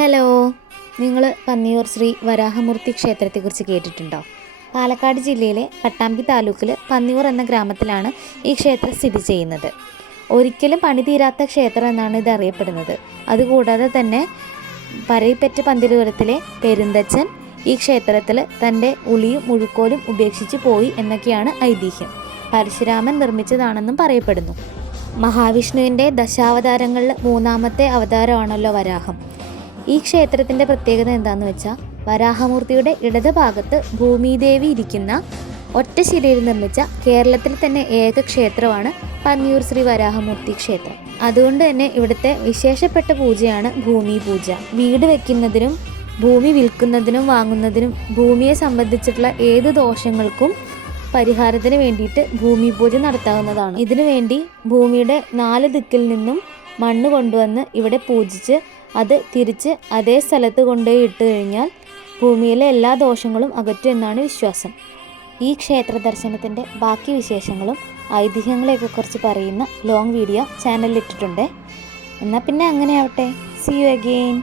Hello, നിങ്ങൾ പന്നിയൂർ ശ്രീ വരാഹമൂർത്തി ക്ഷേത്രത്തെക്കുറിച്ച് കേട്ടിട്ടുണ്ടോ? പാലക്കാട് ജില്ലയിലെ പട്ടാമ്പി താലൂക്കിൽ പന്നിയൂർ എന്ന ഗ്രാമത്തിലാണ് ഈ ക്ഷേത്രം സ്ഥിതി ചെയ്യുന്നത്. ഒരിക്കലും പണി തീരാത്ത ക്ഷേത്രം എന്നാണ് ഇത് അറിയപ്പെടുന്നത്. അതുകൂടാതെ തന്നെ പറയിപ്പറ്റ പന്തിരൂരത്തിലെ പെരുന്തച്ചൻ ഈ ക്ഷേത്രത്തിൽ തൻ്റെ ഉളിയും മുഴുക്കോലും ഉപേക്ഷിച്ച് പോയി എന്നൊക്കെയാണ് ഐതിഹ്യം. പരശുരാമൻ നിർമ്മിച്ചതാണെന്നും പറയപ്പെടുന്നു. മഹാവിഷ്ണുവിൻ്റെ ദശാവതാരങ്ങളിൽ 3ാമത്തെ അവതാരമാണല്ലോ വരാഹം. ഈ ക്ഷേത്രത്തിൻ്റെ പ്രത്യേകത എന്താണെന്ന് വെച്ചാൽ, വരാഹമൂർത്തിയുടെ ഇടത് ഭാഗത്ത് ഭൂമിദേവി ഇരിക്കുന്ന ഒറ്റ ശിലയിൽ നിർമ്മിച്ച കേരളത്തിൽ തന്നെ ഏക ക്ഷേത്രമാണ് പന്നിയൂർ ശ്രീ വരാഹമൂർത്തി ക്ഷേത്രം. അതുകൊണ്ട് തന്നെ ഇവിടുത്തെ വിശേഷപ്പെട്ട പൂജയാണ് ഭൂമി പൂജ. വീട് വയ്ക്കുന്നതിനും ഭൂമി വിൽക്കുന്നതിനും വാങ്ങുന്നതിനും ഭൂമിയെ സംബന്ധിച്ചിട്ടുള്ള ഏത് ദോഷങ്ങൾക്കും പരിഹാരത്തിന് വേണ്ടിയിട്ട് ഭൂമി പൂജ നടത്താവുന്നതാണ്. ഇതിനു വേണ്ടി ഭൂമിയുടെ 4 ദിക്കിൽ നിന്നും മണ്ണ് കൊണ്ടുവന്ന് ഇവിടെ പൂജിച്ച് അത് തിരിച്ച് അതേ സ്ഥലത്ത് കൊണ്ടുപോയി ഇട്ട് കഴിഞ്ഞാൽ ഭൂമിയിലെ എല്ലാ ദോഷങ്ങളും അകറ്റും എന്നാണ് വിശ്വാസം. ഈ ക്ഷേത്ര ദർശനത്തിൻ്റെ ബാക്കി വിശേഷങ്ങളും ഐതിഹ്യങ്ങളെയൊക്കെ കുറിച്ച് പറയുന്ന ലോങ് വീഡിയോ ചാനലിൽ ഇട്ടിട്ടുണ്ട്. എന്നാൽ പിന്നെ അങ്ങനെ ആവട്ടെ. See you again.